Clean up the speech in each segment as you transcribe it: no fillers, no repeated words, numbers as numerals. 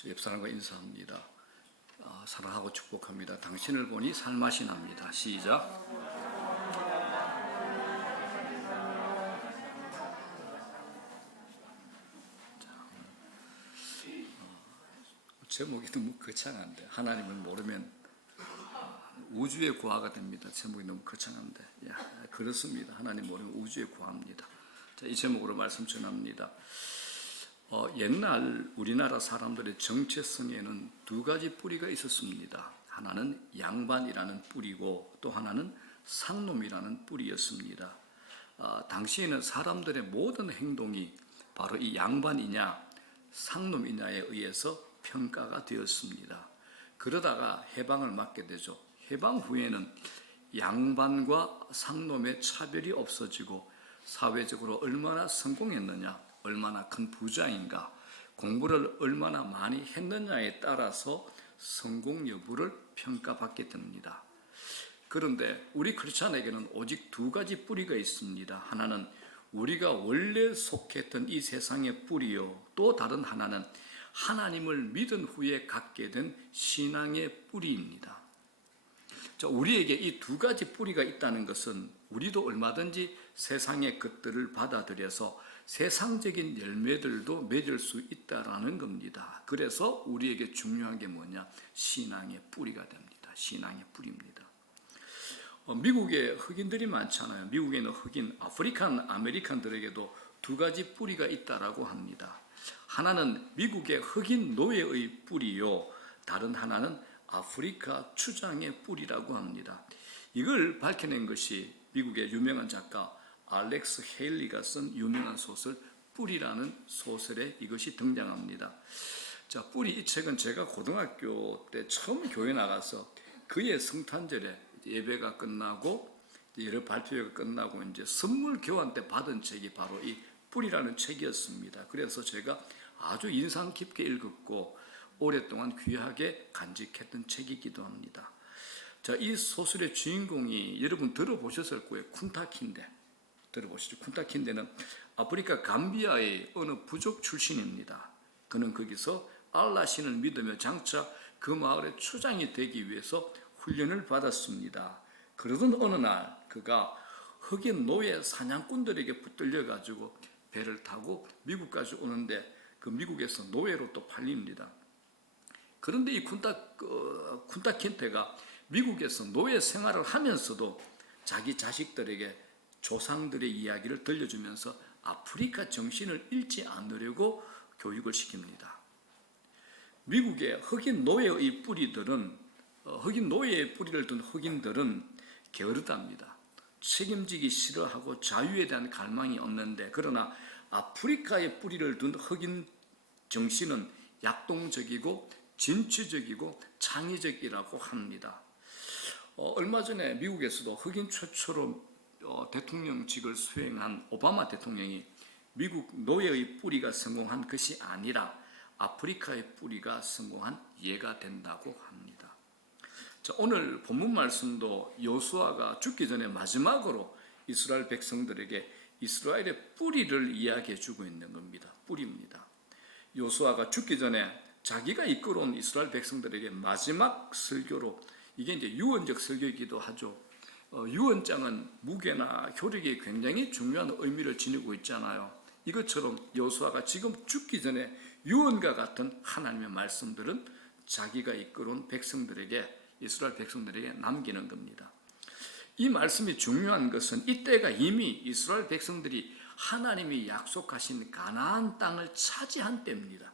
저 옆사람과 인사합니다. 사랑하고 축복합니다. 당신을 보니 살맛이 납니다. 시작. 제목이 너무 거창한데, 하나님을 모르면 우주의 고아가 됩니다. 제목이 너무 거창한데, 그렇습니다. 하나님 모르면 우주의 고아입니다. 자, 이 제목으로 말씀 전합니다. 옛날 우리나라 사람들의 정체성에는 두 가지 뿌리가 있었습니다. 하나는 양반이라는 뿌리고 또 하나는 상놈이라는 뿌리였습니다. 당시에는 사람들의 모든 행동이 바로 이 양반이냐 상놈이냐에 의해서 평가가 되었습니다. 그러다가 해방을 맞게 되죠. 해방 후에는 양반과 상놈의 차별이 없어지고 사회적으로 얼마나 성공했느냐, 얼마나 큰 부자인가, 공부를 얼마나 많이 했느냐에 따라서 성공 여부를 평가받게 됩니다. 그런데 우리 크리스찬에게는 오직 두 가지 뿌리가 있습니다. 하나는 우리가 원래 속했던 이 세상의 뿌리요, 또 다른 하나는 하나님을 믿은 후에 갖게 된 신앙의 뿌리입니다. 자, 우리에게 이 두 가지 뿌리가 있다는 것은 우리도 얼마든지 세상의 것들을 받아들여서 세상적인 열매들도 맺을 수 있다라는 겁니다. 그래서 우리에게 중요한 게 뭐냐? 신앙의 뿌리가 됩니다. 신앙의 뿌리입니다. 미국에 흑인들이 많잖아요. 미국에 있는 흑인, 아프리칸 아메리칸들에게도 두 가지 뿌리가 있다라고 합니다. 하나는 미국의 흑인 노예의 뿌리요, 다른 하나는 아프리카 추장의 뿌리라고 합니다. 이걸 밝혀낸 것이 미국의 유명한 작가 알렉스 헤일리가 쓴 유명한 소설 뿌리라는 소설에 이것이 등장합니다. 자, 뿌리 이 책은 제가 고등학교 때 처음 교회 나가서 그의 성탄절에 예배가 끝나고 여러 발표회가 끝나고 이제 선물 교환 때 받은 책이 바로 이 뿌리라는 책이었습니다. 그래서 제가 아주 인상 깊게 읽었고 오랫동안 귀하게 간직했던 책이기도 합니다. 자, 이 소설의 주인공이 여러분 들어보셨을 거예요. 쿤타킨데. 들어보시죠. 쿤타킨데는 아프리카 감비아의 어느 부족 출신입니다. 그는 거기서 알라 신을 믿으며 장차 그 마을의 추장이 되기 위해서 훈련을 받았습니다. 그러던 어느 날 그가 흑인 노예 사냥꾼들에게 붙들려 가지고 배를 타고 미국까지 오는데 그 미국에서 노예로 또 팔립니다. 그런데 이 쿤타킨테가 미국에서 노예 생활을 하면서도 자기 자식들에게 조상들의 이야기를 들려주면서 아프리카 정신을 잃지 않으려고 교육을 시킵니다. 미국의 흑인 노예의 뿌리들은, 흑인 노예의 뿌리를 둔 흑인들은 게으르답니다. 책임지기 싫어하고 자유에 대한 갈망이 없는데, 그러나 아프리카의 뿌리를 둔 흑인 정신은 약동적이고 진취적이고 창의적이라고 합니다. 얼마 전에 미국에서도 흑인 최초로 대통령직을 수행한 오바마 대통령이 미국 노예의 뿌리가 성공한 것이 아니라 아프리카의 뿌리가 성공한 예가 된다고 합니다. 자, 오늘 본문 말씀도 여호수아가 죽기 전에 마지막으로 이스라엘 백성들에게 이스라엘의 뿌리를 이야기해 주고 있는 겁니다. 뿌리입니다. 여호수아가 죽기 전에 자기가 이끌어온 이스라엘 백성들에게 마지막 설교로, 이게 이제 유언적 설교이기도 하죠. 유언장은 무게나 효력이 굉장히 중요한 의미를 지니고 있잖아요. 이것처럼 여호수아가 지금 죽기 전에 유언과 같은 하나님의 말씀들은 자기가 이끌어온 백성들에게, 이스라엘 백성들에게 남기는 겁니다. 이 말씀이 중요한 것은 이때가 이미 이스라엘 백성들이 하나님이 약속하신 가나안 땅을 차지한 때입니다.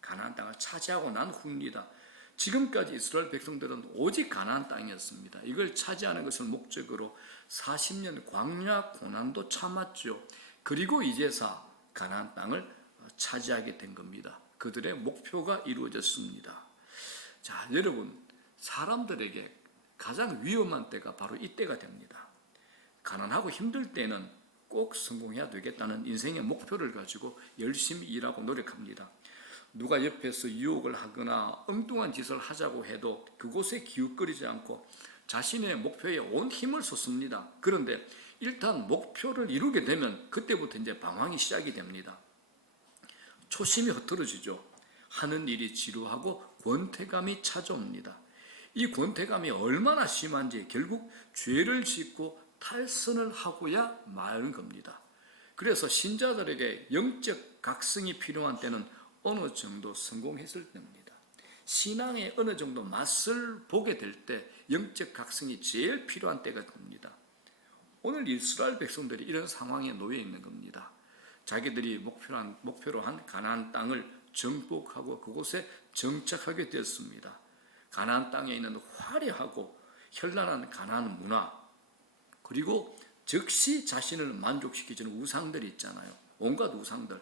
가나안 땅을 차지하고 난 후입니다. 지금까지 이스라엘 백성들은 오직 가나안 땅이었습니다. 이걸 차지하는 것을 목적으로 40년 광야 고난도 참았죠. 그리고 이제서 가나안 땅을 차지하게 된 겁니다. 그들의 목표가 이루어졌습니다. 자, 여러분, 사람들에게 가장 위험한 때가 바로 이때가 됩니다. 가난하고 힘들 때는 꼭 성공해야 되겠다는 인생의 목표를 가지고 열심히 일하고 노력합니다. 누가 옆에서 유혹을 하거나 엉뚱한 짓을 하자고 해도 그곳에 기웃거리지 않고 자신의 목표에 온 힘을 쏟습니다. 그런데 일단 목표를 이루게 되면 그때부터 이제 방황이 시작이 됩니다. 초심이 흐트러지죠. 하는 일이 지루하고 권태감이 찾아옵니다. 이 권태감이 얼마나 심한지 결국 죄를 짓고 탈선을 하고야 마는 겁니다. 그래서 신자들에게 영적 각성이 필요한 때는 어느 정도 성공했을 때입니다. 신앙에 어느 정도 맛을 보게 될 때 영적 각성이 제일 필요한 때가 됩니다. 오늘 이스라엘 백성들이 이런 상황에 놓여 있는 겁니다. 자기들이 목표로 한 가나안 땅을 정복하고 그곳에 정착하게 되었습니다. 가나안 땅에 있는 화려하고 현란한 가나안 문화, 그리고 즉시 자신을 만족시키는 우상들이 있잖아요. 온갖 우상들.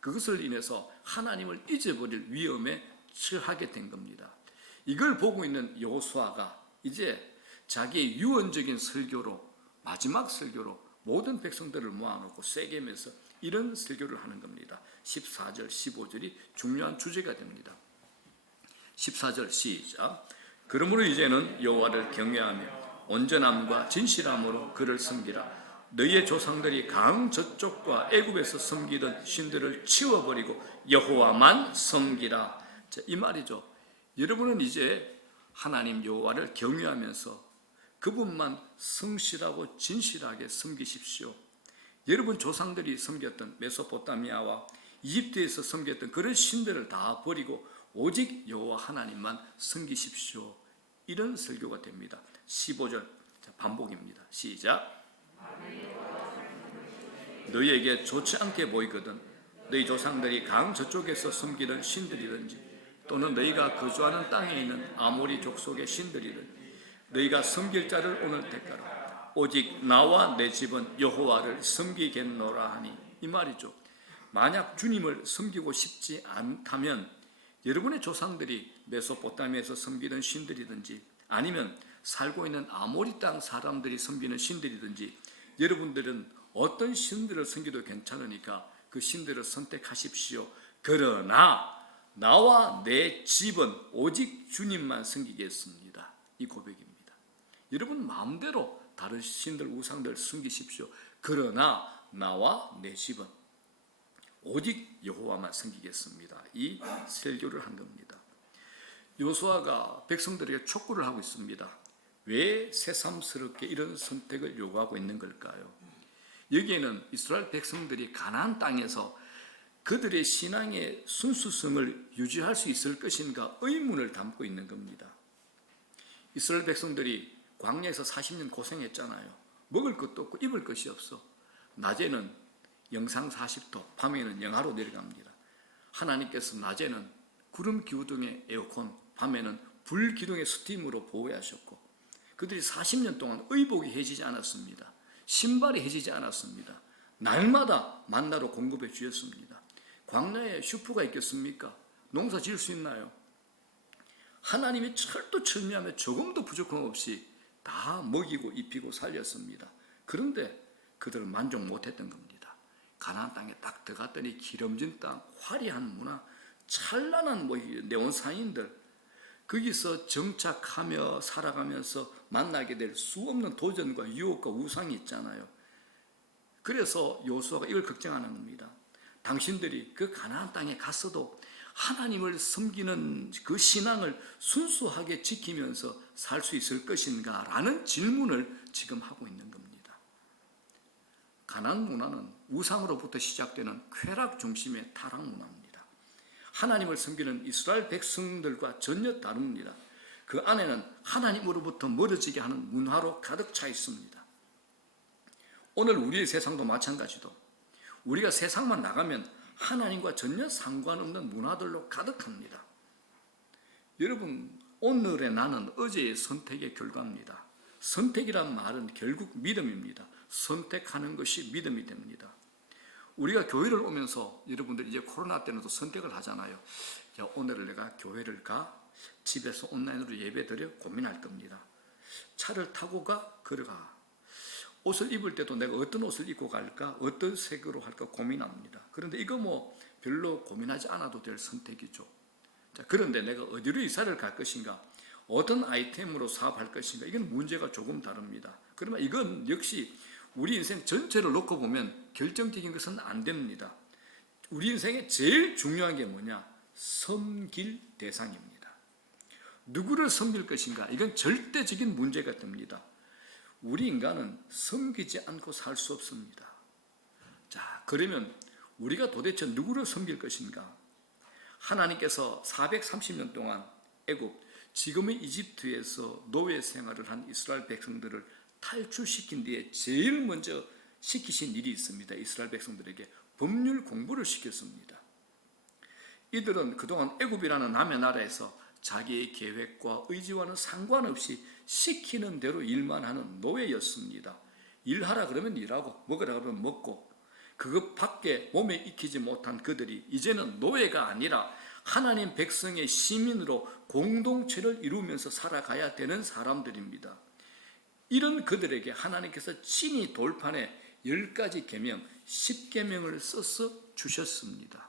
그것을 인해서 하나님을 잊어버릴 위험에 처하게 된 겁니다. 이걸 보고 있는 여호수아가 이제 자기의 유언적인 설교로, 마지막 설교로 모든 백성들을 모아놓고 세겜에서 이런 설교를 하는 겁니다. 14절, 15절이 중요한 주제가 됩니다. 14절 시작. 그러므로 이제는 여호와를 경외하며 온전함과 진실함으로 그를 섬기라. 너희의 조상들이 강 저쪽과 애굽에서 섬기던 신들을 치워버리고 여호와만 섬기라. 자, 이 말이죠. 여러분은 이제 하나님 여호와를 경외하면서 그분만 성실하고 진실하게 섬기십시오. 여러분 조상들이 섬겼던 메소포타미아와 이집트에서 섬겼던 그런 신들을 다 버리고 오직 여호와 하나님만 섬기십시오. 이런 설교가 됩니다. 15절 반복입니다. 시작. 너희에게 좋지 않게 보이거든 너희 조상들이 강 저쪽에서 섬기던 신들이든지 또는 너희가 거주하는 땅에 있는 아모리 족속의 신들이든지 너희가 섬길 자를 오늘 택하라. 오직 나와 내 집은 여호와를 섬기겠노라 하니, 이 말이죠. 만약 주님을 섬기고 싶지 않다면 여러분의 조상들이 메소포타미아에서 섬기던 신들이든지 아니면 살고 있는 아모리 땅 사람들이 섬기는 신들이든지 여러분들은 어떤 신들을 섬기도 괜찮으니까 그 신들을 선택하십시오. 그러나 나와 내 집은 오직 주님만 섬기겠습니다. 이 고백입니다. 여러분 마음대로 다른 신들 우상들 섬기십시오. 그러나 나와 내 집은 오직 여호와만 섬기겠습니다. 이 설교를 한 겁니다. 여호수아가 백성들에게 촉구를 하고 있습니다. 왜 새삼스럽게 이런 선택을 요구하고 있는 걸까요? 여기에는 이스라엘 백성들이 가나안 땅에서 그들의 신앙의 순수성을 유지할 수 있을 것인가 의문을 담고 있는 겁니다. 이스라엘 백성들이 광야에서 40년 고생했잖아요. 먹을 것도 없고 입을 것이 없어. 낮에는 영상 40도, 밤에는 영하로 내려갑니다. 하나님께서 낮에는 구름 기우등의 에어컨, 밤에는 불 기둥의 스팀으로 보호하셨고 그들이 40년 동안 의복이 해지지 않았습니다. 신발이 해지지 않았습니다. 날마다 만나로 공급해 주셨습니다. 광야에 슈퍼가 있겠습니까? 농사 지을 수 있나요? 하나님이 철두철미하며 조금도 부족함 없이 다 먹이고 입히고 살렸습니다. 그런데 그들은 만족 못했던 겁니다. 가나안 땅에 딱 들어갔더니 기름진 땅, 화려한 문화, 찬란한 네온사인들, 거기서 정착하며 살아가면서 만나게 될 수 없는 도전과 유혹과 우상이 있잖아요. 그래서 여호수아가 이걸 걱정하는 겁니다. 당신들이 그 가나안 땅에 갔어도 하나님을 섬기는 그 신앙을 순수하게 지키면서 살 수 있을 것인가? 라는 질문을 지금 하고 있는 겁니다. 가나안 문화는 우상으로부터 시작되는 쾌락 중심의 타락 문화입니다. 하나님을 섬기는 이스라엘 백성들과 전혀 다릅니다. 그 안에는 하나님으로부터 멀어지게 하는 문화로 가득 차 있습니다. 오늘 우리의 세상도 마찬가지도 우리가 세상만 나가면 하나님과 전혀 상관없는 문화들로 가득합니다. 여러분, 오늘의 나는 어제의 선택의 결과입니다. 선택이란 말은 결국 믿음입니다. 선택하는 것이 믿음이 됩니다. 우리가 교회를 오면서 여러분들 이제 코로나 때는 또 선택을 하잖아요. 자, 오늘은 내가 교회를 가? 집에서 온라인으로 예배 드려? 고민할 겁니다. 차를 타고 가? 걸어가. 옷을 입을 때도 내가 어떤 옷을 입고 갈까? 어떤 색으로 할까? 고민합니다. 그런데 이거 별로 고민하지 않아도 될 선택이죠. 자, 그런데 내가 어디로 이사를 갈 것인가? 어떤 아이템으로 사업할 것인가? 이건 문제가 조금 다릅니다. 그러면 이건 역시 우리 인생 전체를 놓고 보면 결정적인 것은 안 됩니다. 우리 인생에 제일 중요한 게 뭐냐? 섬길 대상입니다. 누구를 섬길 것인가? 이건 절대적인 문제가 됩니다. 우리 인간은 섬기지 않고 살 수 없습니다. 자, 그러면 우리가 도대체 누구를 섬길 것인가? 하나님께서 430년 동안 애굽, 지금의 이집트에서 노예 생활을 한 이스라엘 백성들을 탈출시킨 뒤에 제일 먼저 시키신 일이 있습니다. 이스라엘 백성들에게 법률 공부를 시켰습니다. 이들은 그동안 애굽이라는 남의 나라에서 자기의 계획과 의지와는 상관없이 시키는 대로 일만 하는 노예였습니다. 일하라 그러면 일하고 먹으라 그러면 먹고, 그것 밖에 몸에 익히지 못한 그들이 이제는 노예가 아니라 하나님 백성의 시민으로 공동체를 이루면서 살아가야 되는 사람들입니다. 이런 그들에게 하나님께서 친히 돌판에 10가지 계명, 10계명을 써서 주셨습니다.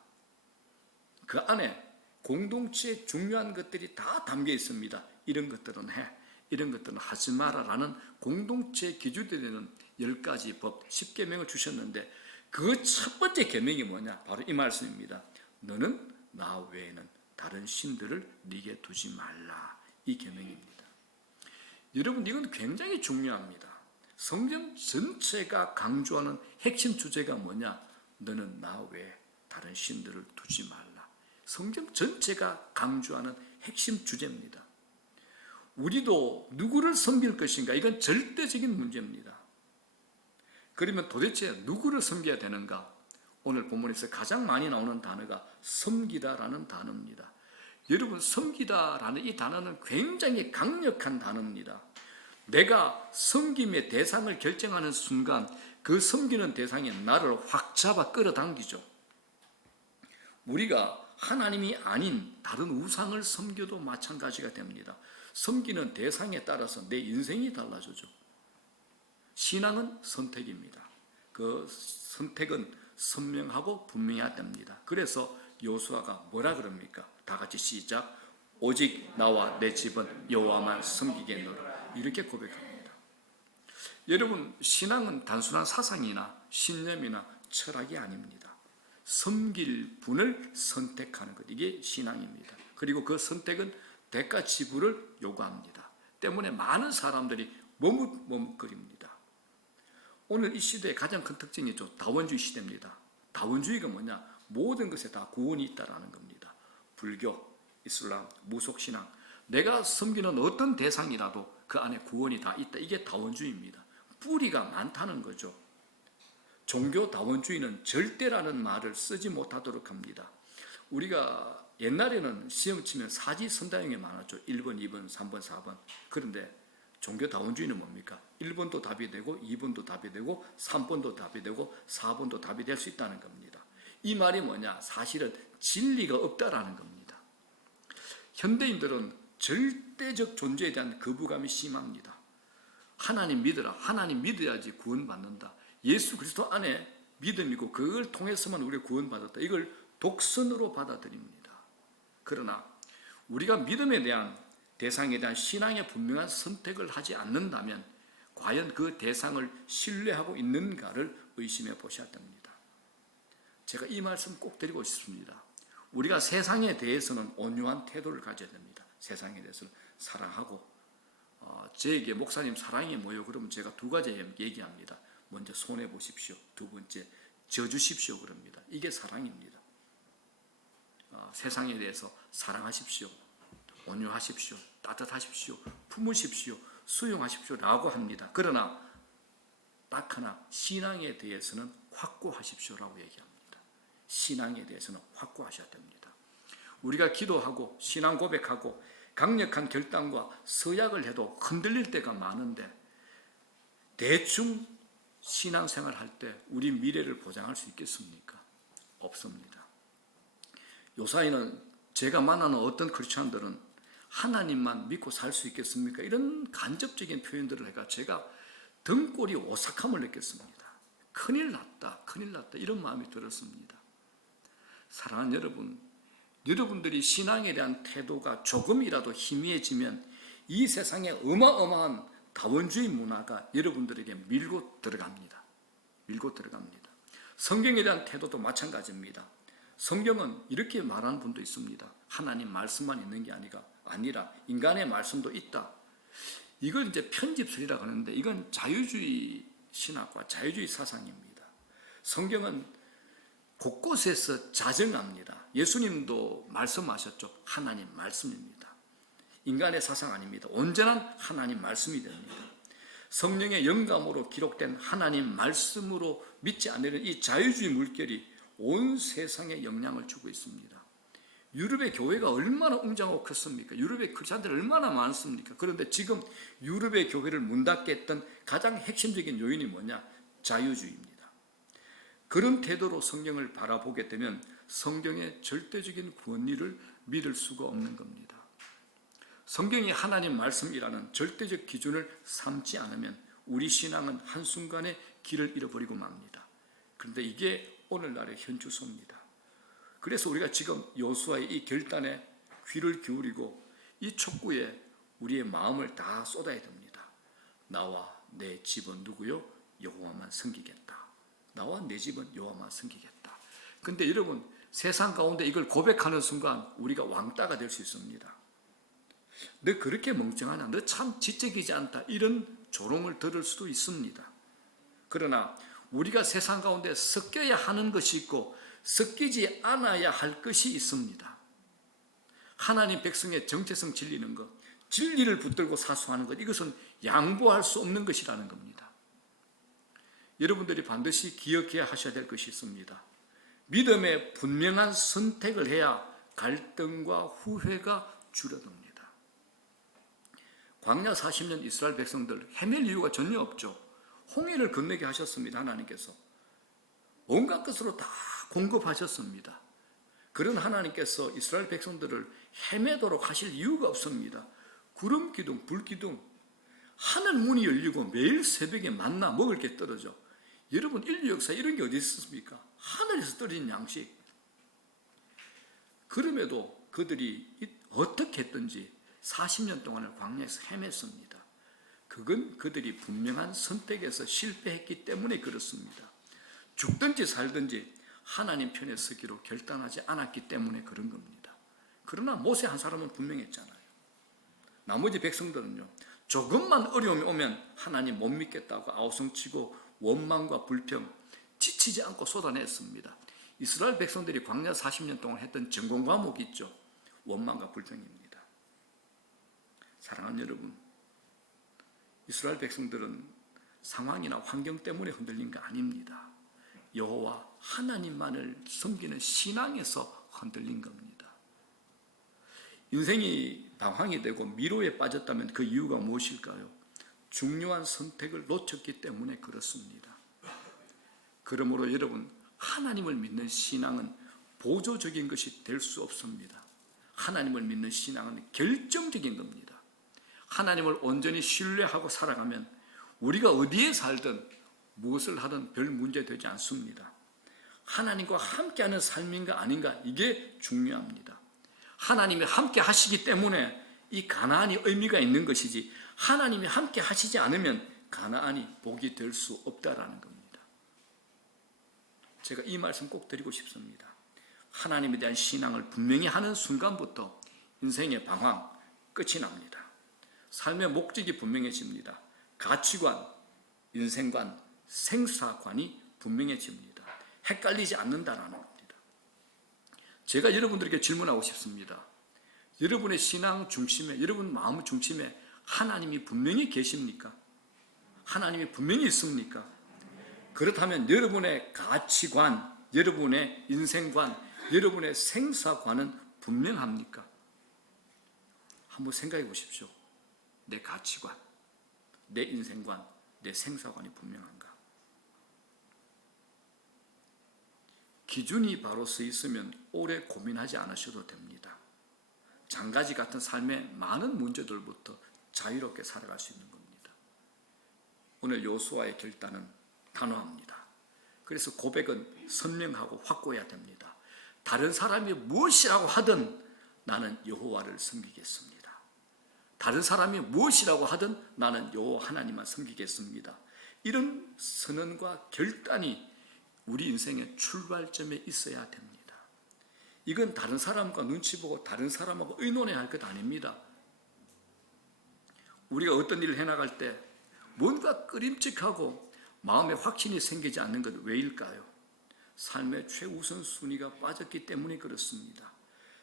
그 안에 공동체의 중요한 것들이 다 담겨 있습니다. 이런 것들은 해, 이런 것들은 하지 마라라는 공동체의 기준이 되는 10가지 법, 10계명을 주셨는데 그 첫 번째 계명이 뭐냐? 바로 이 말씀입니다. 너는 나 외에는 다른 신들을 네게 두지 말라. 이 계명입니다. 여러분, 이건 굉장히 중요합니다. 성경 전체가 강조하는 핵심 주제가 뭐냐? 너는 나 외에 다른 신들을 두지 말라. 성경 전체가 강조하는 핵심 주제입니다. 우리도 누구를 섬길 것인가? 이건 절대적인 문제입니다. 그러면 도대체 누구를 섬겨야 되는가? 오늘 본문에서 가장 많이 나오는 단어가 섬기다라는 단어입니다. 여러분, 섬기다라는 이 단어는 굉장히 강력한 단어입니다. 내가 섬김의 대상을 결정하는 순간 그 섬기는 대상이 나를 확 잡아 끌어당기죠. 우리가 하나님이 아닌 다른 우상을 섬겨도 마찬가지가 됩니다. 섬기는 대상에 따라서 내 인생이 달라지죠. 신앙은 선택입니다. 그 선택은 선명하고 분명해야 됩니다. 그래서 여호수아가 뭐라 그럽니까? 다 같이 시작. 오직 나와 내 집은 여호와만 섬기겠노라. 이렇게 고백합니다. 여러분, 신앙은 단순한 사상이나 신념이나 철학이 아닙니다. 섬길 분을 선택하는 것, 이게 신앙입니다. 그리고 그 선택은 대가 지불을 요구합니다. 때문에 많은 사람들이 머뭇머뭇거립니다. 오늘 이 시대의 가장 큰 특징이죠. 다원주의 시대입니다. 다원주의가 뭐냐? 모든 것에 다 구원이 있다라는 겁니다. 불교, 이슬람, 무속신앙, 내가 섬기는 어떤 대상이라도 그 안에 구원이 다 있다. 이게 다원주의입니다. 뿌리가 많다는 거죠. 종교 다원주의는 절대라는 말을 쓰지 못하도록 합니다. 우리가 옛날에는 시험 치면 사지선다형이 많았죠. 1번, 2번, 3번, 4번. 그런데 종교 다원주의는 뭡니까? 1번도 답이 되고 2번도 답이 되고 3번도 답이 되고 4번도 답이 될 수 있다는 겁니다. 이 말이 뭐냐? 사실은 진리가 없다라는 겁니다. 현대인들은 절대적 존재에 대한 거부감이 심합니다. 하나님 믿어라. 하나님 믿어야지 구원받는다. 예수 그리스도 안에 믿음이고 그걸 통해서만 우리가 구원받았다. 이걸 독선으로 받아들입니다. 그러나 우리가 믿음에 대한 대상에 대한 신앙의 분명한 선택을 하지 않는다면 과연 그 대상을 신뢰하고 있는가를 의심해 보셔야 됩니다. 제가 이 말씀 꼭 드리고 싶습니다. 우리가 세상에 대해서는 온유한 태도를 가져야 됩니다. 세상에 대해서는 사랑하고, 저에게 목사님 사랑이 뭐요? 그러면 제가 2가지 얘기합니다. 먼저 손해 보십시오. 2번째 져주십시오. 그럽니다. 이게 사랑입니다. 세상에 대해서 사랑하십시오. 온유하십시오. 따뜻하십시오. 품으십시오. 수용하십시오. 라고 합니다. 그러나 딱 하나, 신앙에 대해서는 확고하십시오. 라고 얘기합니다. 신앙에 대해서는 확고하셔야 됩니다. 우리가 기도하고 신앙 고백하고 강력한 결단과 서약을 해도 흔들릴 때가 많은데 대충 신앙생활 할 때 우리 미래를 보장할 수 있겠습니까? 없습니다. 요사이는 제가 만나는 어떤 크리스찬들은 하나님만 믿고 살 수 있겠습니까? 이런 간접적인 표현들을 해가 제가 등골이 오싹함을 느꼈습니다. 큰일 났다, 큰일 났다 이런 마음이 들었습니다. 사랑하는 여러분, 여러분들이 신앙에 대한 태도가 조금이라도 희미해지면 이 세상에 어마어마한 다원주의 문화가 여러분들에게 밀고 들어갑니다. 밀고 들어갑니다. 성경에 대한 태도도 마찬가지입니다. 성경은 이렇게 말하는 분도 있습니다. 하나님 말씀만 있는 게 아니라 인간의 말씀도 있다. 이걸 이제 편집설이라고 하는데 이건 자유주의 신학과 자유주의 사상입니다. 성경은 곳곳에서 자정합니다. 예수님도 말씀하셨죠. 하나님 말씀입니다. 인간의 사상 아닙니다. 온전한 하나님 말씀이 됩니다. 성령의 영감으로 기록된 하나님 말씀으로 믿지 않는 이 자유주의 물결이 온 세상에 영향을 주고 있습니다. 유럽의 교회가 얼마나 웅장하고 컸습니까? 유럽의 크리스찬들이 얼마나 많습니까? 그런데 지금 유럽의 교회를 문 닫게 했던 가장 핵심적인 요인이 뭐냐? 자유주의입니다. 그런 태도로 성경을 바라보게 되면 성경의 절대적인 권위를 믿을 수가 없는 겁니다. 성경이 하나님 말씀이라는 절대적 기준을 삼지 않으면 우리 신앙은 한순간에 길을 잃어버리고 맙니다. 그런데 이게 오늘날의 현주소입니다. 그래서 우리가 지금 여호수아의 이 결단에 귀를 기울이고 이 촉구에 우리의 마음을 다 쏟아야 됩니다. 나와 내 집은 누구요? 여호와만 섬기겠다. 나와 내 집은 여호와만 섬기겠다. 그런데 여러분, 세상 가운데 이걸 고백하는 순간 우리가 왕따가 될 수 있습니다. 너 그렇게 멍청하냐? 너 참 지적이지 않다. 이런 조롱을 들을 수도 있습니다. 그러나 우리가 세상 가운데 섞여야 하는 것이 있고 섞이지 않아야 할 것이 있습니다. 하나님 백성의 정체성 진리는 것, 진리를 붙들고 사수하는 것, 이것은 양보할 수 없는 것이라는 겁니다. 여러분들이 반드시 기억해야 하셔야 될 것이 있습니다. 믿음의 분명한 선택을 해야 갈등과 후회가 줄어듭니다. 광야 40년 이스라엘 백성들 헤맬 이유가 전혀 없죠. 홍해를 건너게 하셨습니다. 하나님께서 온갖 것으로 다 공급하셨습니다. 그런 하나님께서 이스라엘 백성들을 헤매도록 하실 이유가 없습니다. 구름 기둥, 불 기둥, 하늘 문이 열리고 매일 새벽에 만나 먹을 게 떨어져. 여러분, 인류 역사에 이런 게 어디 있습니까? 하늘에서 떨어진 양식. 그럼에도 그들이 어떻게 했든지 40년 동안을 광야에서 헤맸습니다. 그건 그들이 분명한 선택에서 실패했기 때문에 그렇습니다. 죽든지 살든지 하나님 편에 서기로 결단하지 않았기 때문에 그런 겁니다. 그러나 모세 한 사람은 분명했잖아요. 나머지 백성들은요, 조금만 어려움이 오면 하나님 못 믿겠다고 아우성치고 원망과 불평, 지치지 않고 쏟아냈습니다. 이스라엘 백성들이 광야 40년 동안 했던 전공 과목이 있죠. 원망과 불평입니다. 사랑하는 여러분, 이스라엘 백성들은 상황이나 환경 때문에 흔들린 거 아닙니다. 여호와 하나님만을 섬기는 신앙에서 흔들린 겁니다. 인생이 방황이 되고 미로에 빠졌다면 그 이유가 무엇일까요? 중요한 선택을 놓쳤기 때문에 그렇습니다. 그러므로 여러분, 하나님을 믿는 신앙은 보조적인 것이 될 수 없습니다. 하나님을 믿는 신앙은 결정적인 겁니다. 하나님을 온전히 신뢰하고 살아가면 우리가 어디에 살든 무엇을 하든 별 문제 되지 않습니다. 하나님과 함께하는 삶인가 아닌가, 이게 중요합니다. 하나님이 함께 하시기 때문에 이 가나안이 의미가 있는 것이지, 하나님이 함께 하시지 않으면 가나안이 복이 될 수 없다라는 겁니다. 제가 이 말씀 꼭 드리고 싶습니다. 하나님에 대한 신앙을 분명히 하는 순간부터 인생의 방황 끝이 납니다. 삶의 목적이 분명해집니다. 가치관, 인생관, 생사관이 분명해집니다. 헷갈리지 않는다라는 겁니다. 제가 여러분들에게 질문하고 싶습니다. 여러분의 신앙 중심에, 여러분 마음 중심에 하나님이 분명히 계십니까? 하나님이 분명히 있습니까? 그렇다면 여러분의 가치관, 여러분의 인생관, 여러분의 생사관은 분명합니까? 한번 생각해 보십시오. 내 가치관, 내 인생관, 내 생사관이 분명한가? 기준이 바로 서 있으면 오래 고민하지 않으셔도 됩니다. 장가지 같은 삶의 많은 문제들부터 자유롭게 살아갈 수 있는 겁니다. 오늘 여호수아의 결단은 단호합니다. 그래서 고백은 선명하고 확고해야 됩니다. 다른 사람이 무엇이라고 하든 나는 여호와를 섬기겠습니다. 다른 사람이 무엇이라고 하든 나는 여호와 하나님만 섬기겠습니다. 이런 선언과 결단이 우리 인생의 출발점에 있어야 됩니다. 이건 다른 사람과 눈치 보고 다른 사람하고 의논해야 할 것 아닙니다. 우리가 어떤 일을 해나갈 때 뭔가 꺼림칙하고 마음에 확신이 생기지 않는 것 왜일까요? 삶의 최우선순위가 빠졌기 때문에 그렇습니다.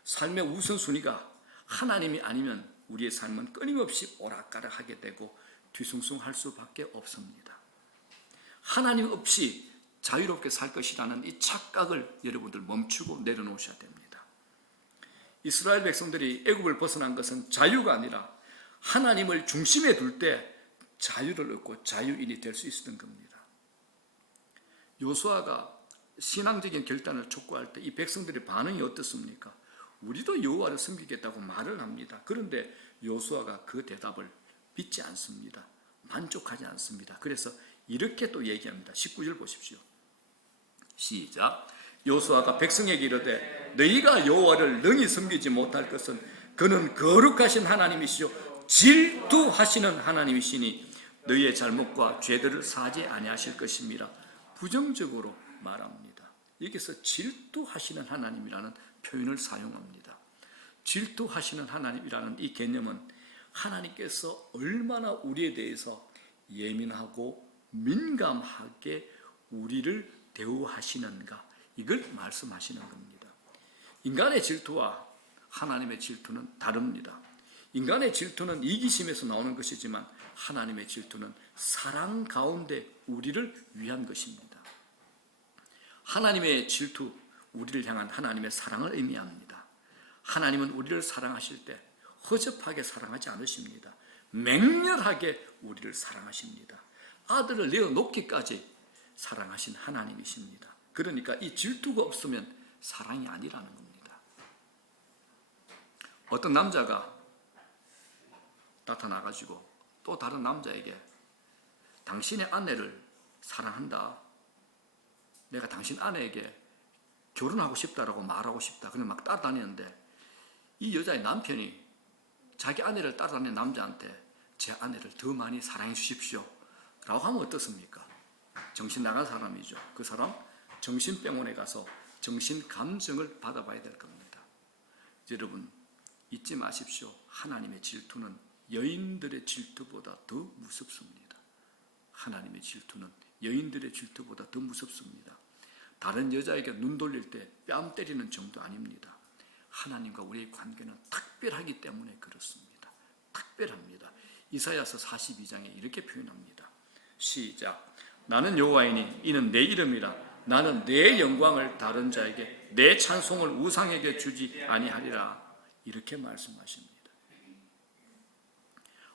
삶의 우선순위가 하나님이 아니면 우리의 삶은 끊임없이 오락가락하게 되고 뒤숭숭할 수밖에 없습니다. 하나님 없이 자유롭게 살 것이라는 이 착각을 여러분들 멈추고 내려놓으셔야 됩니다. 이스라엘 백성들이 애굽을 벗어난 것은 자유가 아니라 하나님을 중심에 둘 때 자유를 얻고 자유인이 될 수 있었던 겁니다. 요수아가 신앙적인 결단을 촉구할 때 이 백성들의 반응이 어떻습니까? 우리도 여호와를 섬기겠다고 말을 합니다. 그런데 요수아가 그 대답을 믿지 않습니다. 만족하지 않습니다. 그래서 이렇게 또 얘기합니다. 19절 보십시오. 시작. 요수아가 백성에게 이르되 너희가 여호와를 능히 섬기지 못할 것은 그는 거룩하신 하나님이시요 질투하시는 하나님이시니 너희의 잘못과 죄들을 사지 아니하실 것입니다. 부정적으로 말합니다. 여기서 질투하시는 하나님이라는 표현을 사용합니다. 질투하시는 하나님이라는 이 개념은 하나님께서 얼마나 우리에 대해서 예민하고 민감하게 우리를 대우하시는가, 이걸 말씀하시는 겁니다. 인간의 질투와 하나님의 질투는 다릅니다. 인간의 질투는 이기심에서 나오는 것이지만 하나님의 질투는 사랑 가운데 우리를 위한 것입니다. 하나님의 질투, 우리를 향한 하나님의 사랑을 의미합니다. 하나님은 우리를 사랑하실 때 허접하게 사랑하지 않으십니다. 맹렬하게 우리를 사랑하십니다. 아들을 내어놓기까지 사랑하신 하나님이십니다. 그러니까 이 질투가 없으면 사랑이 아니라는 겁니다. 어떤 남자가 나타나가지고 또 다른 남자에게 당신의 아내를 사랑한다, 내가 당신 아내에게 결혼하고 싶다라고 말하고 싶다, 그냥 막 따라다니는데 이 여자의 남편이 자기 아내를 따라다니는 남자한테 제 아내를 더 많이 사랑해 주십시오 라고 하면 어떻습니까? 정신 나간 사람이죠. 그 사람 정신병원에 가서 정신감정을 받아봐야 될 겁니다. 여러분 잊지 마십시오. 하나님의 질투는 여인들의 질투보다 더 무섭습니다. 하나님의 질투는 여인들의 질투보다 더 무섭습니다. 다른 여자에게 눈 돌릴 때 뺨 때리는 정도 아닙니다. 하나님과 우리의 관계는 특별하기 때문에 그렇습니다. 특별합니다. 이사야서 42장에 이렇게 표현합니다. 시작. 나는 여호와이니 이는 내 이름이라. 나는 내 영광을 다른 자에게 내 찬송을 우상에게 주지 아니하리라. 이렇게 말씀하십니다.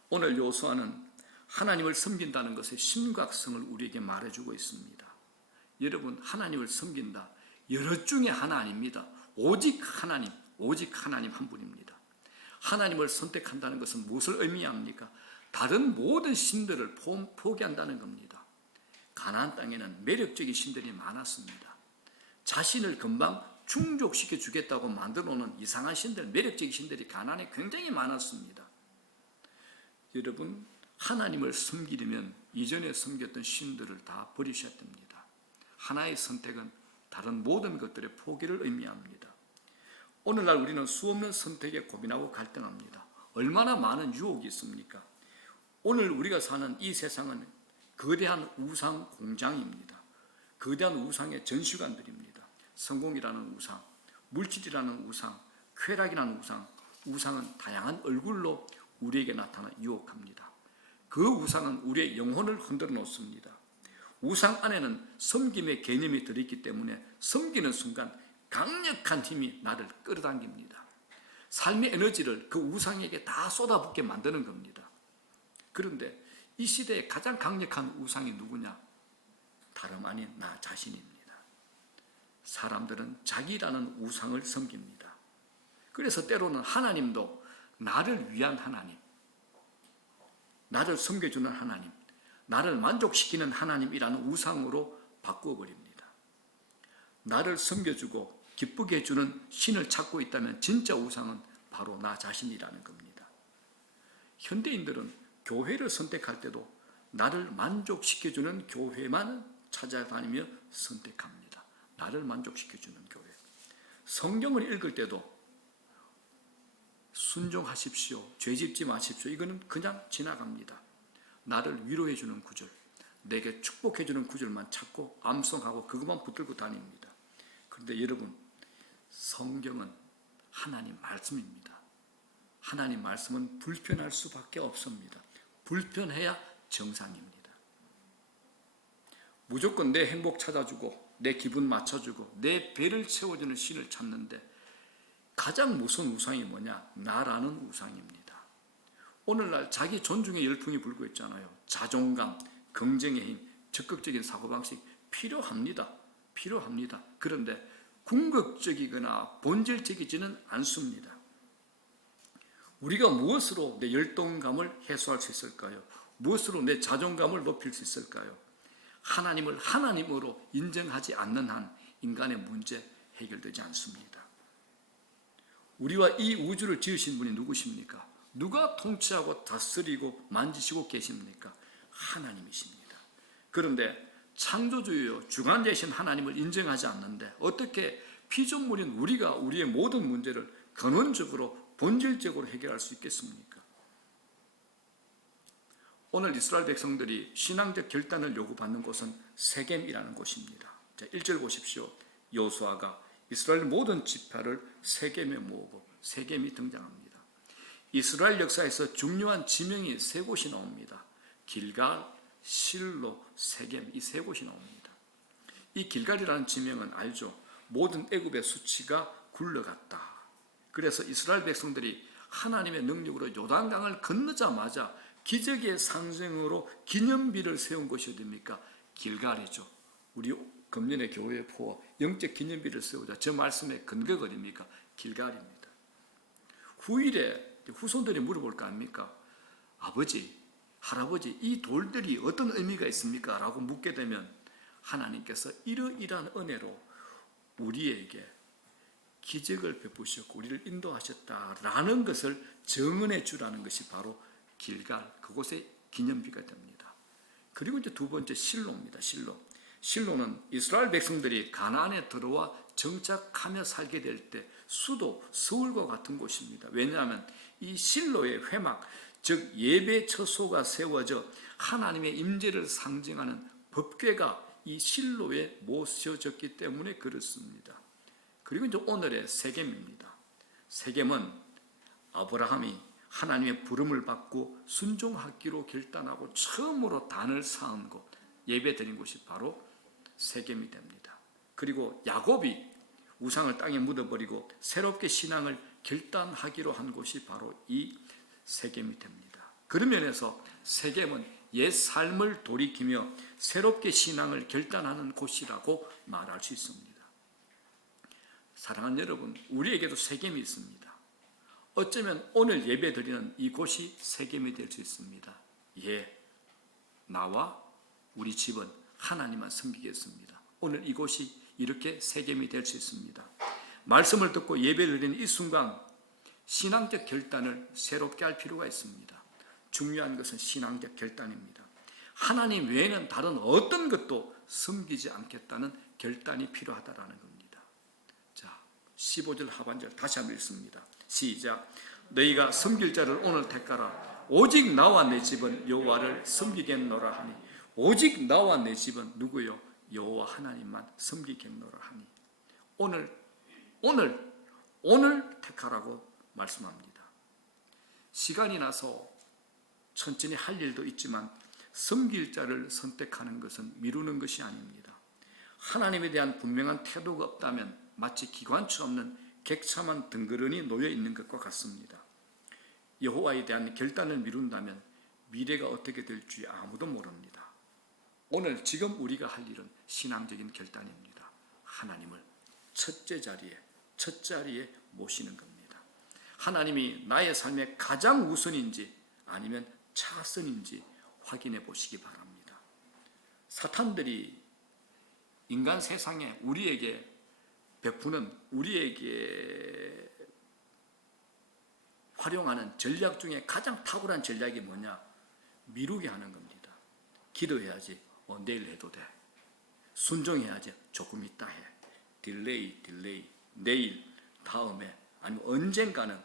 오늘 요수아는 하나님을 섬긴다는 것의 심각성을 우리에게 말해주고 있습니다. 여러분, 하나님을 섬긴다, 여러 중에 하나 아닙니다. 오직 하나님 한 분입니다. 하나님을 선택한다는 것은 무엇을 의미합니까? 다른 모든 신들을 포기한다는 겁니다. 가나안 땅에는 매력적인 신들이 많았습니다. 자신을 금방 충족시켜 주겠다고 만들어 놓은 이상한 신들, 매력적인 신들이 가나안에 굉장히 많았습니다. 여러분, 하나님을 섬기려면 이전에 섬겼던 신들을 다 버리셔야 됩니다. 하나의 선택은 다른 모든 것들의 포기를 의미합니다. 오늘날 우리는 수없는 선택에 고민하고 갈등합니다. 얼마나 많은 유혹이 있습니까? 오늘 우리가 사는 이 세상은 거대한 우상 공장입니다. 거대한 우상의 전시관들입니다. 성공이라는 우상, 물질이라는 우상, 쾌락이라는 우상, 우상은 다양한 얼굴로 우리에게 나타나 유혹합니다. 그 우상은 우리의 영혼을 흔들어 놓습니다. 우상 안에는 섬김의 개념이 들어있기 때문에 섬기는 순간 강력한 힘이 나를 끌어당깁니다. 삶의 에너지를 그 우상에게 다 쏟아붓게 만드는 겁니다. 그런데 이 시대에 가장 강력한 우상이 누구냐? 다름 아닌 나 자신입니다. 사람들은 자기라는 우상을 섬깁니다. 그래서 때로는 하나님도 나를 위한 하나님, 나를 섬겨주는 하나님, 나를 만족시키는 하나님이라는 우상으로 바꾸어버립니다. 나를 섬겨주고 기쁘게 해주는 신을 찾고 있다면 진짜 우상은 바로 나 자신이라는 겁니다. 현대인들은 교회를 선택할 때도 나를 만족시켜주는 교회만 찾아다니며 선택합니다. 나를 만족시켜주는 교회. 성경을 읽을 때도 순종하십시오, 죄짓지 마십시오, 이거는 그냥 지나갑니다. 나를 위로해 주는 구절, 내게 축복해 주는 구절만 찾고 암송하고 그것만 붙들고 다닙니다. 그런데 여러분, 성경은 하나님 말씀입니다. 하나님 말씀은 불편할 수밖에 없습니다. 불편해야 정상입니다. 무조건 내 행복 찾아주고 내 기분 맞춰주고 내 배를 채워주는 신을 찾는데 가장 무서운 우상이 뭐냐? 나라는 우상입니다. 오늘날 자기 존중의 열풍이 불고 있잖아요. 자존감, 경쟁의 힘, 적극적인 사고방식 필요합니다. 필요합니다. 그런데 궁극적이거나 본질적이지는 않습니다. 우리가 무엇으로 내 열동감을 해소할 수 있을까요? 무엇으로 내 자존감을 높일 수 있을까요? 하나님을 하나님으로 인정하지 않는 한 인간의 문제 해결되지 않습니다. 우리와 이 우주를 지으신 분이 누구십니까? 누가 통치하고 다스리고 만지시고 계십니까? 하나님이십니다. 그런데 창조주요 주관자이신 하나님을 인정하지 않는데 어떻게 피조물인 우리가 우리의 모든 문제를 근원적으로 본질적으로 해결할 수 있겠습니까? 오늘 이스라엘 백성들이 신앙적 결단을 요구받는 곳은 세겜이라는 곳입니다. 자, 1절 보십시오. 여호수아가 이스라엘 모든 지파를 세겜에 모으고, 세겜이 등장합니다. 이스라엘 역사에서 중요한 지명이 세 곳이 나옵니다. 길갈, 실로, 세겜, 이 세 곳이 나옵니다. 이 길갈이라는 지명은 알죠. 모든 애굽의 수치가 굴러갔다. 그래서 이스라엘 백성들이 하나님의 능력으로 요단강을 건너자마자 기적의 상징으로 기념비를 세운 것이 어딥니까? 길갈이죠. 우리 금년의 교회 포와 영적 기념비를 세우자. 저 말씀의 근거가 어딥니까? 길갈입니다. 후일에 후손들이 물어볼 거 아닙니까? 아버지, 할아버지, 이 돌들이 어떤 의미가 있습니까? 라고 묻게 되면 하나님께서 이러이러한 은혜로 우리에게 기적을 베푸셨고 우리를 인도하셨다라는 것을 증언해 주라는 것이 바로 길갈, 그곳의 기념비가 됩니다. 그리고 이제 두 번째 실로입니다. 실로는 이스라엘 백성들이 가나안에 들어와 정착하며 살게 될 때 수도 서울과 같은 곳입니다. 왜냐하면 이 실로의 회막, 즉 예배 처소가 세워져 하나님의 임재를 상징하는 법궤가 이 실로에 모셔졌기 때문에 그렇습니다. 그리고 이제 오늘의 세겜입니다. 세겜은 아브라함이 하나님의 부름을 받고 순종하기로 결단하고 처음으로 단을 쌓은 곳, 예배 드린 곳이 바로 세겜이 됩니다. 그리고 야곱이 우상을 땅에 묻어버리고 새롭게 신앙을 결단하기로 한 곳이 바로 이 세겜이 됩니다. 그런 면에서 세겜은 옛 삶을 돌이키며 새롭게 신앙을 결단하는 곳이라고 말할 수 있습니다. 사랑하는 여러분, 우리에게도 세겜이 있습니다. 어쩌면 오늘 예배 드리는 이곳이 세겜이 될 수 있습니다. 예, 나와 우리 집은 하나님만 섬기겠습니다. 오늘 이곳이 이렇게 세겜이 될 수 있습니다. 말씀을 듣고 예배 드리는 이 순간 신앙적 결단을 새롭게 할 필요가 있습니다. 중요한 것은 신앙적 결단입니다. 하나님 외에는 다른 어떤 것도 섬기지 않겠다는 결단이 필요하다라는 겁니다. 자, 15절 하반절 다시 한번 읽습니다. 시작. 너희가 섬길 자를 오늘 택하라. 오직 나와 내 집은 여호와를 섬기겠노라 하니. 오직 나와 내 집은 누구요? 여호와 하나님만 섬기겠노라 하니. 오늘 택하라고 말씀합니다. 시간이 나서 천천히 할 일도 있지만 섬길 자를 선택하는 것은 미루는 것이 아닙니다. 하나님에 대한 분명한 태도가 없다면 마치 기관차 없는 객차만 덩그러니 놓여 있는 것과 같습니다. 여호와에 대한 결단을 미룬다면 미래가 어떻게 될지 아무도 모릅니다. 오늘 지금 우리가 할 일은 신앙적인 결단입니다. 하나님을 첫 자리에 모시는 겁니다. 하나님이 나의 삶의 가장 우선인지 아니면 차선인지 확인해 보시기 바랍니다. 사탄들이 인간 세상에 우리에게 베푸는, 우리에게 활용하는 전략 중에 가장 탁월한 전략이 뭐냐? 미루게 하는 겁니다. 기도해야지, 내일 해도 돼. 순종해야지, 조금 있다 해. 딜레이. 내일, 다음에, 아니면 언젠가는.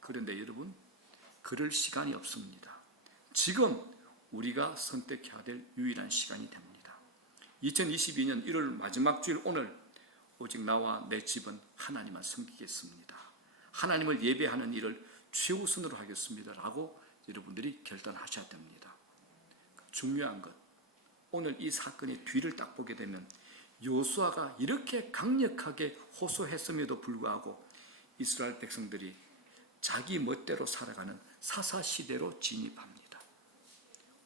그런데 여러분, 그럴 시간이 없습니다. 지금 우리가 선택해야 될 유일한 시간이 됩니다. 2022년 1월 마지막 주일 오늘 오직 나와 내 집은 하나님만 섬기겠습니다. 하나님을 예배하는 일을 최우선으로 하겠습니다. 라고 여러분들이 결단하셔야 됩니다. 중요한 것, 오늘 이 사건의 뒤를 딱 보게 되면 여호수아가 이렇게 강력하게 호소했음에도 불구하고 이스라엘 백성들이 자기 멋대로 살아가는 사사시대로 진입합니다.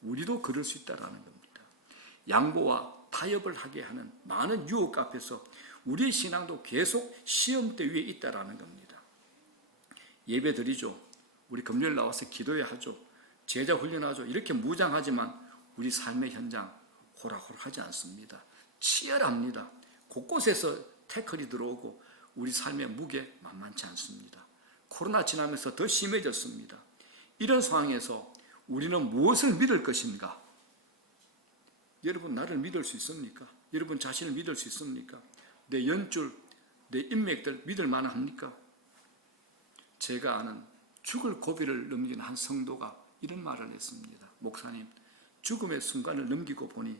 우리도 그럴 수 있다는 겁니다. 양보와 타협을 하게 하는 많은 유혹 앞에서 우리의 신앙도 계속 시험대 위에 있다는 겁니다. 예배 드리죠. 우리 금요일 나와서 기도해야 하죠. 제자 훈련하죠. 이렇게 무장하지만 우리 삶의 현장 호락호락하지 않습니다. 치열합니다. 곳곳에서 태클이 들어오고 우리 삶의 무게 만만치 않습니다. 코로나 지나면서 더 심해졌습니다. 이런 상황에서 우리는 무엇을 믿을 것인가? 여러분, 나를 믿을 수 있습니까? 여러분 자신을 믿을 수 있습니까? 내 연줄, 내 인맥들 믿을 만합니까? 제가 아는 죽을 고비를 넘긴 한 성도가 이런 말을 했습니다. 목사님, 죽음의 순간을 넘기고 보니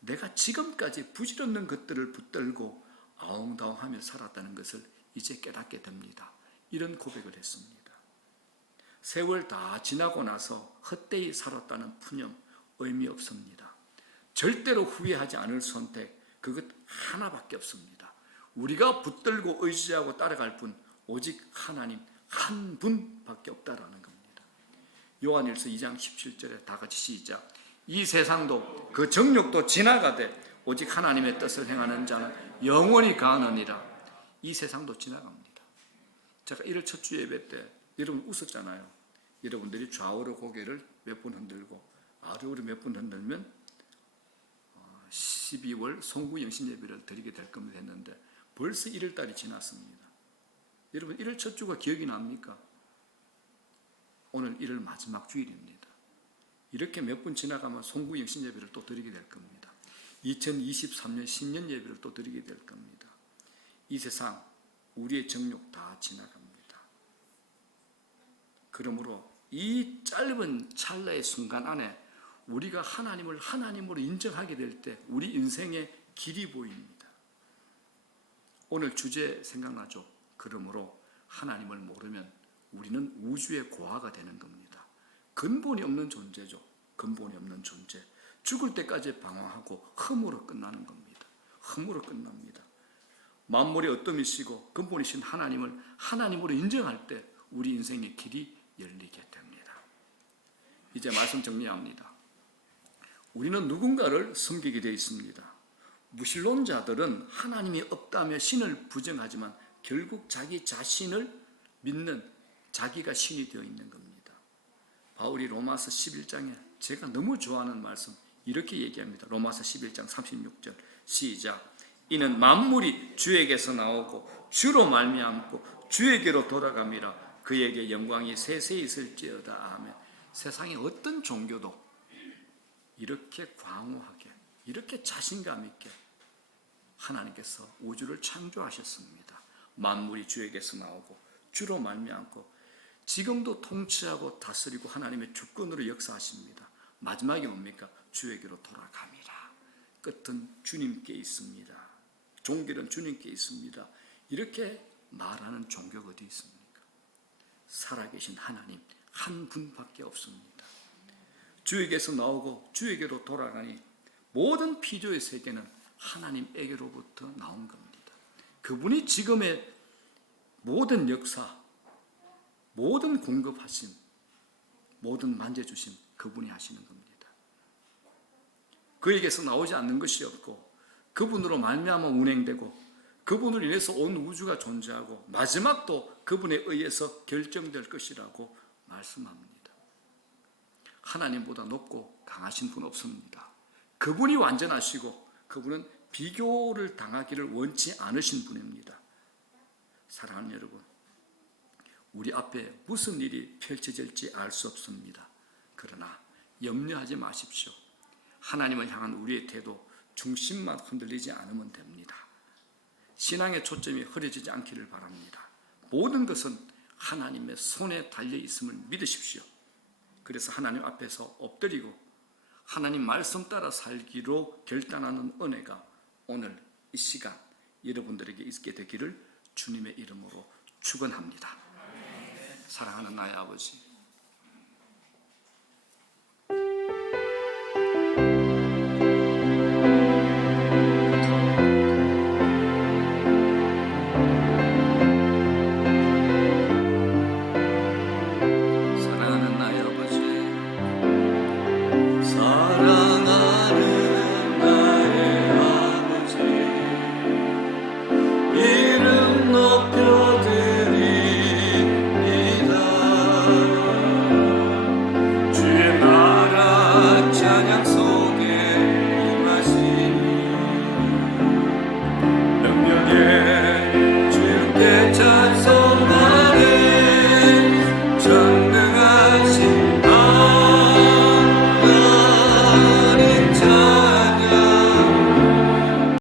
내가 지금까지 부질없는 것들을 붙들고 아웅다웅하며 살았다는 것을 이제 깨닫게 됩니다. 이런 고백을 했습니다. 세월 다 지나고 나서 헛되이 살았다는 푸념 의미 없습니다. 절대로 후회하지 않을 선택, 그것 하나밖에 없습니다. 우리가 붙들고 의지하고 따라갈 분 오직 하나님 한 분밖에 없다라는 겁니다. 요한일서 2장 17절에 다 같이 시작. 이 세상도 그 정욕도 지나가되 오직 하나님의 뜻을 행하는 자는 영원히 가느니라. 이 세상도 지나갑니다. 제가 1월 첫 주 예배 때 여러분 웃었잖아요. 여러분들이 좌우로 고개를 몇 번 흔들고 아래로 몇 번 흔들면 12월 송구 영신 예배를 드리게 될 겁니다 했는데 벌써 1월 달이 지났습니다. 여러분 1월 첫 주가 기억이 납니까? 오늘 1월 마지막 주일입니다. 이렇게 몇 분 지나가면 송구 영신 예배를 또 드리게 될 겁니다. 2023년 신년 예배를 또 드리게 될 겁니다. 이 세상 우리의 정욕 다 지나갑니다. 그러므로 이 짧은 찰나의 순간 안에 우리가 하나님을 하나님으로 인정하게 될 때 우리 인생의 길이 보입니다. 오늘 주제 생각나죠? 그러므로 하나님을 모르면 우리는 우주의 고아가 되는 겁니다. 근본이 없는 존재죠. 근본이 없는 존재. 죽을 때까지 방황하고 흠으로 끝나는 겁니다. 흠으로 끝납니다. 만물의 어떠미시고 근본이신 하나님을 하나님으로 인정할 때 우리 인생의 길이 열리게 됩니다. 이제 말씀 정리합니다. 우리는 누군가를 섬기게 되어 있습니다. 무신론자들은 하나님이 없다며 신을 부정하지만 결국 자기 자신을 믿는 자기가 신이 되어 있는 겁니다. 바울이 로마서 11장에 제가 너무 좋아하는 말씀 이렇게 얘기합니다. 로마서 11장 36절 시작. 이는 만물이 주에게서 나오고 주로 말미암고 주에게로 돌아감이라. 그에게 영광이 세세히 있을지어다. 아멘. 세상의 어떤 종교도 이렇게 광호하게, 이렇게 자신감 있게 하나님께서 우주를 창조하셨습니다. 만물이 주에게서 나오고 주로 말미암고 지금도 통치하고 다스리고 하나님의 주권으로 역사하십니다. 마지막이 뭡니까? 주에게로 돌아갑니다. 끝은 주님께 있습니다. 종결은 주님께 있습니다. 이렇게 말하는 종교가 어디 있습니까? 살아계신 하나님 한 분밖에 없습니다. 주에게서 나오고 주에게로 돌아가니 모든 피조의 세계는 하나님에게로부터 나온 겁니다. 그분이 지금의 모든 역사, 모든 공급하심, 모든 만져주심 그분이 하시는 겁니다. 그에게서 나오지 않는 것이 없고 그분으로 말미암아 운행되고 그분을 인해서 온 우주가 존재하고 마지막도 그분에 의해서 결정될 것이라고 말씀합니다. 하나님보다 높고 강하신 분 없습니다. 그분이 완전하시고 그분은 비교를 당하기를 원치 않으신 분입니다. 사랑하는 여러분, 우리 앞에 무슨 일이 펼쳐질지 알 수 없습니다. 그러나 염려하지 마십시오. 하나님을 향한 우리의 태도, 중심만 흔들리지 않으면 됩니다. 신앙의 초점이 흐려지지 않기를 바랍니다. 모든 것은 하나님의 손에 달려 있음을 믿으십시오. 그래서 하나님 앞에서 엎드리고 하나님 말씀 따라 살기로 결단하는 은혜가 오늘 이 시간 여러분들에게 있게 되기를 주님의 이름으로 축원합니다. 사랑하는 나의 아버지,